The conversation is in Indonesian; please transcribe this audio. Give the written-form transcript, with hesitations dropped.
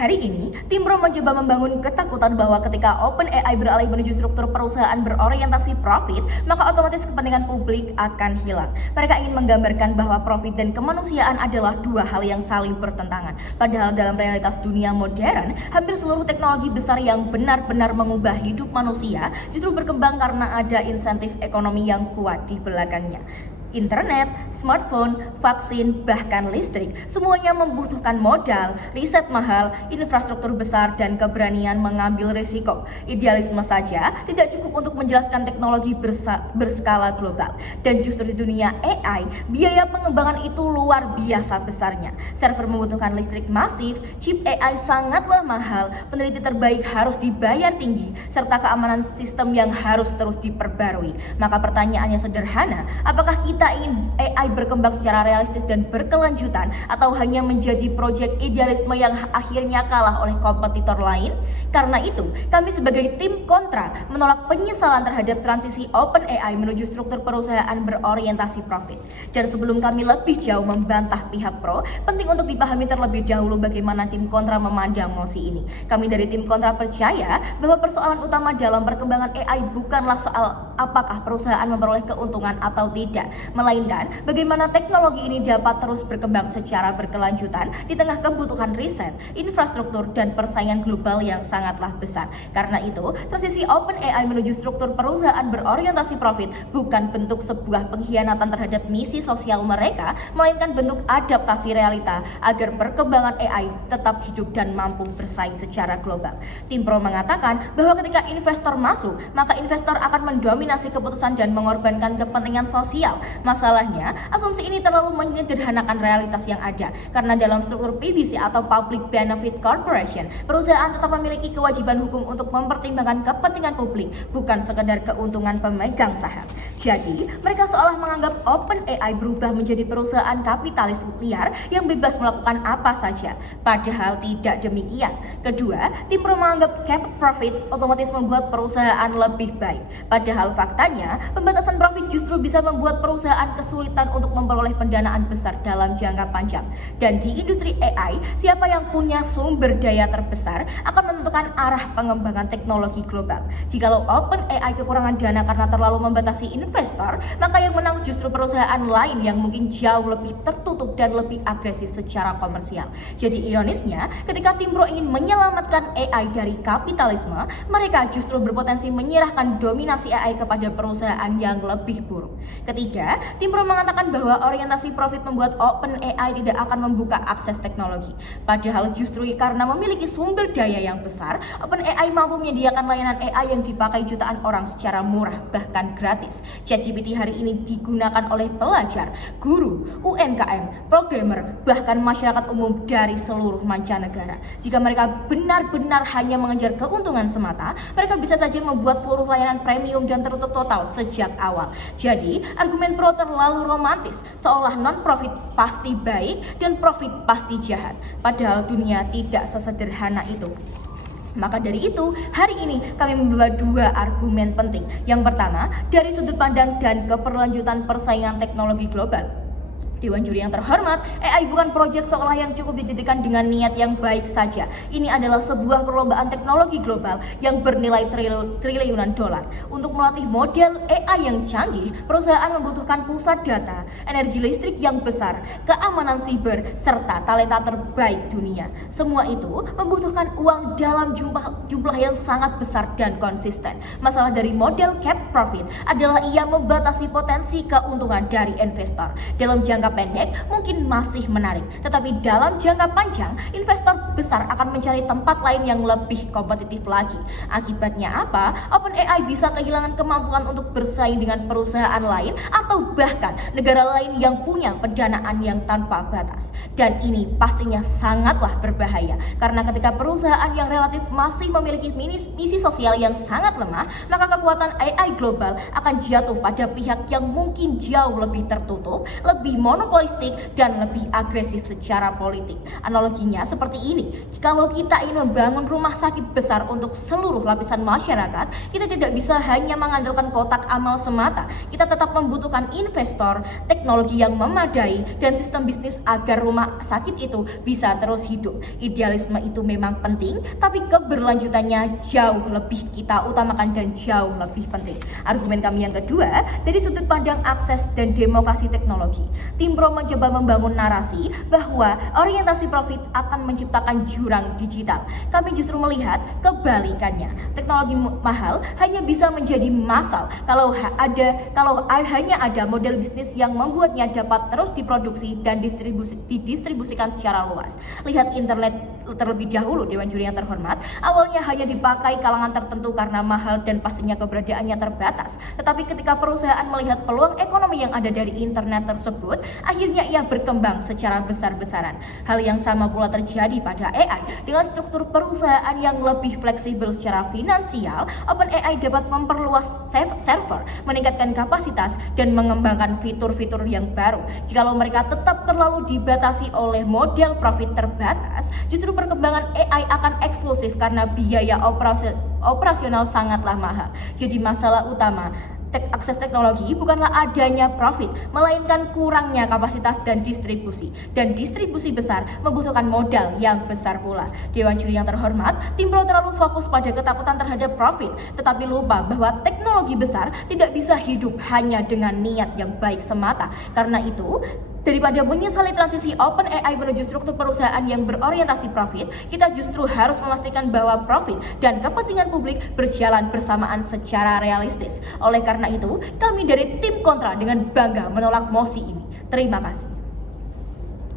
Hari ini, tim Pro mencoba membangun ketakutan bahwa ketika OpenAI beralih menuju struktur perusahaan berorientasi profit, maka otomatis kepentingan publik akan hilang. Mereka ingin menggambarkan bahwa profit dan kemanusiaan adalah dua hal yang saling bertentangan. Padahal dalam realitas dunia modern, hampir seluruh teknologi besar yang benar-benar mengubah hidup manusia justru berkembang karena ada insentif ekonomi yang kuat di belakangnya. Internet, smartphone, vaksin, bahkan listrik, semuanya membutuhkan modal, riset mahal, infrastruktur besar, dan keberanian mengambil risiko. Idealisme saja tidak cukup untuk menjelaskan teknologi berskala global. Dan justru di dunia AI, biaya pengembangan itu luar biasa besarnya. Server membutuhkan listrik masif, chip AI sangatlah mahal, peneliti terbaik harus dibayar tinggi, serta keamanan sistem yang harus terus diperbarui. Maka pertanyaannya sederhana, apakah kita ingin AI berkembang secara realistis dan berkelanjutan atau hanya menjadi proyek idealisme yang akhirnya kalah oleh kompetitor lain? Karena itu, kami sebagai tim kontra menolak penyesalan terhadap transisi OpenAI menuju struktur perusahaan berorientasi profit. Dan sebelum kami lebih jauh membantah pihak pro, penting untuk dipahami terlebih dahulu bagaimana tim kontra memandang mosi ini. Kami dari tim kontra percaya bahwa persoalan utama dalam perkembangan AI bukanlah soal apakah perusahaan memperoleh keuntungan atau tidak, melainkan bagaimana teknologi ini dapat terus berkembang secara berkelanjutan di tengah kebutuhan riset, infrastruktur, dan persaingan global yang sangatlah besar. Karena itu, transisi OpenAI menuju struktur perusahaan berorientasi profit bukan bentuk sebuah pengkhianatan terhadap misi sosial mereka, melainkan bentuk adaptasi realita agar perkembangan AI tetap hidup dan mampu bersaing secara global. Tim Pro mengatakan bahwa ketika investor masuk, maka investor akan mendominasi keputusan dan mengorbankan kepentingan sosial. Masalahnya, asumsi ini terlalu menyederhanakan realitas yang ada, karena dalam struktur PBC atau Public Benefit Corporation, perusahaan tetap memiliki kewajiban hukum untuk mempertimbangkan kepentingan publik, bukan sekedar keuntungan pemegang saham. Jadi, mereka seolah menganggap OpenAI berubah menjadi perusahaan kapitalis liar yang bebas melakukan apa saja, padahal tidak demikian. Kedua, tim Pro menganggap cap profit otomatis membuat perusahaan lebih baik, padahal faktanya, pembatasan profit justru bisa membuat perusahaan kesulitan untuk memperoleh pendanaan besar dalam jangka panjang. Dan di industri AI, siapa yang punya sumber daya terbesar akan menentukan arah pengembangan teknologi global. Jikalau OpenAI kekurangan dana karena terlalu membatasi investor, maka yang menang justru perusahaan lain yang mungkin jauh lebih tertutup dan lebih agresif secara komersial. Jadi ironisnya, ketika tim Pro ingin menyelamatkan AI dari kapitalisme, mereka justru berpotensi menyerahkan dominasi AI kepada perusahaan yang lebih buruk. Ketiga, tim Pro mengatakan bahwa orientasi profit membuat OpenAI tidak akan membuka akses teknologi. Padahal justru karena memiliki sumber daya yang besar, OpenAI mampu menyediakan layanan AI yang dipakai jutaan orang secara murah, bahkan gratis. ChatGPT hari ini digunakan oleh pelajar, guru, UMKM, programmer, bahkan masyarakat umum dari seluruh mancanegara. Jika mereka benar-benar hanya mengejar keuntungan semata, mereka bisa saja membuat seluruh layanan premium dan tertutup total sejak awal. Jadi, argumen pro terlalu romantis, seolah non-profit pasti baik dan profit pasti jahat. Padahal dunia tidak sesederhana itu. Maka dari itu, hari ini kami membawa dua argumen penting. Yang pertama, dari sudut pandang dan keberlanjutan persaingan teknologi global. Dewan juri yang terhormat, AI bukan proyek seolah yang cukup dijadikan dengan niat yang baik saja. Ini adalah sebuah perlombaan teknologi global yang bernilai triliunan dolar. Untuk melatih model AI yang canggih, perusahaan membutuhkan pusat data, energi listrik yang besar, keamanan siber, serta talenta terbaik dunia. Semua itu membutuhkan uang dalam jumlah yang sangat besar dan konsisten. Masalah dari model cap profit adalah ia membatasi potensi keuntungan dari investor. Dalam jangka pendek mungkin masih menarik, tetapi dalam jangka panjang investor besar akan mencari tempat lain yang lebih kompetitif lagi. Akibatnya apa? OpenAI bisa kehilangan kemampuan untuk bersaing dengan perusahaan lain atau bahkan negara lain yang punya pendanaan yang tanpa batas. Dan ini pastinya sangatlah berbahaya, karena ketika perusahaan yang relatif masih memiliki misi sosial yang sangat lemah, maka kekuatan AI global akan jatuh pada pihak yang mungkin jauh lebih tertutup, lebih monopolis, monopolistik dan lebih agresif secara politik. Analoginya seperti ini, kalau kita ingin membangun rumah sakit besar untuk seluruh lapisan masyarakat, kita tidak bisa hanya mengandalkan kotak amal semata. Kita tetap membutuhkan investor, teknologi yang memadai, dan sistem bisnis agar rumah sakit itu bisa terus hidup. Idealisme itu memang penting, tapi keberlanjutannya jauh lebih kita utamakan dan jauh lebih penting. Argumen kami yang kedua, dari sudut pandang akses dan demokrasi teknologi, tim pro mencoba membangun narasi bahwa orientasi profit akan menciptakan jurang digital. Kami justru melihat kebalikannya. Teknologi mahal hanya bisa menjadi massal kalau hanya ada model bisnis yang membuatnya dapat terus diproduksi dan didistribusikan secara luas. Lihat internet terlebih dahulu, Dewan Juri yang terhormat. Awalnya hanya dipakai kalangan tertentu karena mahal dan pastinya keberadaannya terbatas. Tetapi ketika perusahaan melihat peluang ekonomi yang ada dari internet tersebut, akhirnya ia berkembang secara besar-besaran. Hal yang sama pula terjadi pada AI. Dengan struktur perusahaan yang lebih fleksibel secara finansial, OpenAI dapat memperluas server, meningkatkan kapasitas, dan mengembangkan fitur-fitur yang baru. Jikalau mereka tetap terlalu dibatasi oleh model profit terbatas, justru perkembangan AI akan eksklusif karena biaya operasional sangatlah mahal. Jadi masalah utama akses teknologi bukanlah adanya profit, melainkan kurangnya kapasitas dan distribusi. Dan distribusi besar membutuhkan modal yang besar pula. Dewan Juri yang terhormat, tim pro terlalu fokus pada ketakutan terhadap profit, tetapi lupa bahwa teknologi besar tidak bisa hidup hanya dengan niat yang baik semata. Karena itu, daripada menyesali transisi OpenAI menuju struktur perusahaan yang berorientasi profit, kita justru harus memastikan bahwa profit dan kepentingan publik berjalan bersamaan secara realistis. Oleh karena itu, kami dari tim kontra dengan bangga menolak mosi ini. Terima kasih.